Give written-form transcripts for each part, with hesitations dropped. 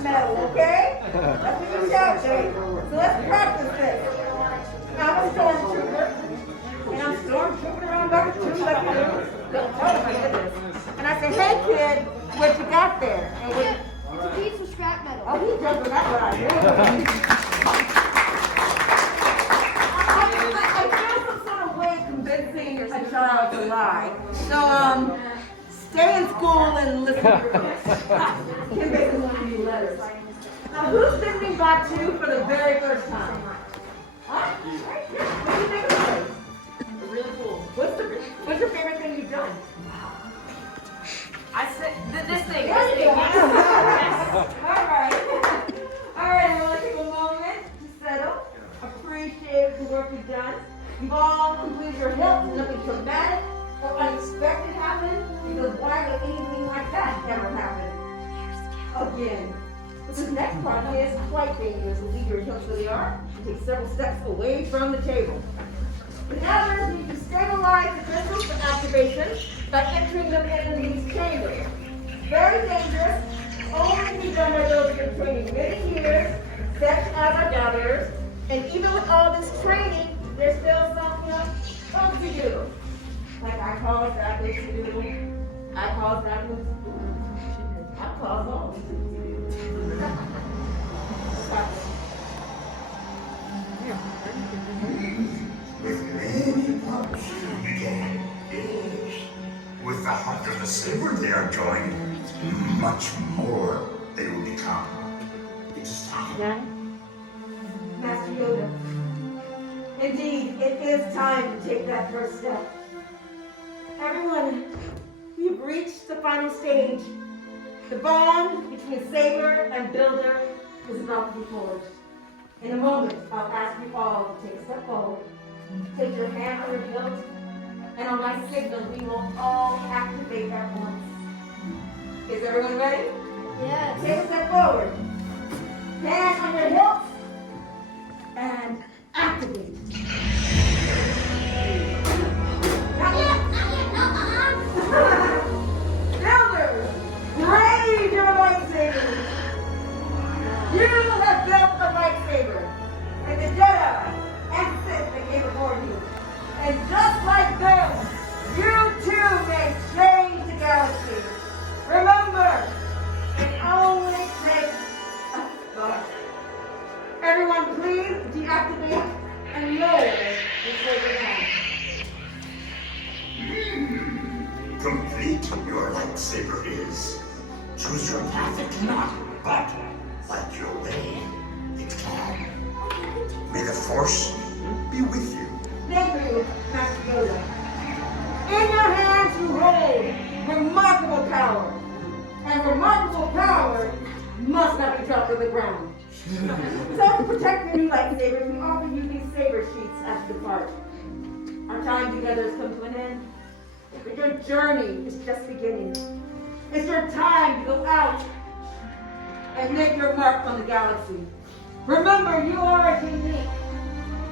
scrap metal, okay? That's what you shall say. So let's practice this. I'm a stormtrooper, and I'm stormtrooping around Dr. Two like you do. Oh my goodness. And I say, hey kid, what you got there? And It's a piece of scrap metal. oh, he's jumping that what I feel some sort of way convincing a child to lie. So, stay in school and listen to your books. Can basically be letters. Now, who's visiting Bot 2 for the very first time? Huh? Right here. What do you think of this? Really cool. What's your favorite thing you've done? I said this thing. There you go. All right. All right, everyone, take a moment to settle. Appreciate the work you've done. You've all completed your hilts. Nothing traumatic or unexpected happened, because why would anything like that ever happen again? This next part is quite dangerous. We'll leave your hilts where they are and take several steps away from the table. The gatherers need to stabilize the crystals for activation by entering them into these chambers. Very dangerous. Only be done by those who have been training many years, such as our gatherers. And even with all this training, there's still some to do. Like I call athletes to do. I call athletes to do. I call all to do. With many parts to begin. Yes. With the heart of the saber they are joined, much more they will become. It is time. Yeah. Master Yoda. Indeed, it is time to take that first step. Everyone, we've reached the final stage. The bond between Saber and Builder is about to be forged. In a moment, I'll ask you all to take a step forward. Take your hand on your hilt, and on my signal, we will all activate at once. Is everyone ready? Yes. Take a step forward. Hand on your hilt, and activate. Not yet. Builders, raise your lightsabers. You have built a lightsaber, and the Jedi and Sith that came before you. And just like them, you too may change the galaxy. Remember, it only takes a spark. Everyone, please deactivate and lower the saber hand. Complete your lightsaber is. Choose your path it cannot, but like your way, it can. May the Force be with you. Thank you, Master Yoda. In your hands you hold remarkable power. And remarkable power must not be dropped to the ground. So to protect your new lightsabers, we offer you these saber sheets as you depart. Our time together has come to an end. But your journey is just beginning. It's your time to go out and make your mark on the galaxy. Remember, you are as unique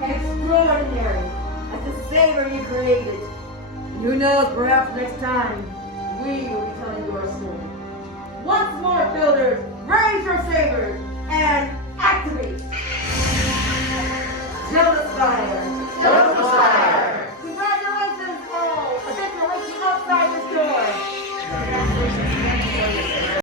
and extraordinary as the saber you created. And who knows, perhaps next time, we will be telling your story. Once more, builders, raise your sabers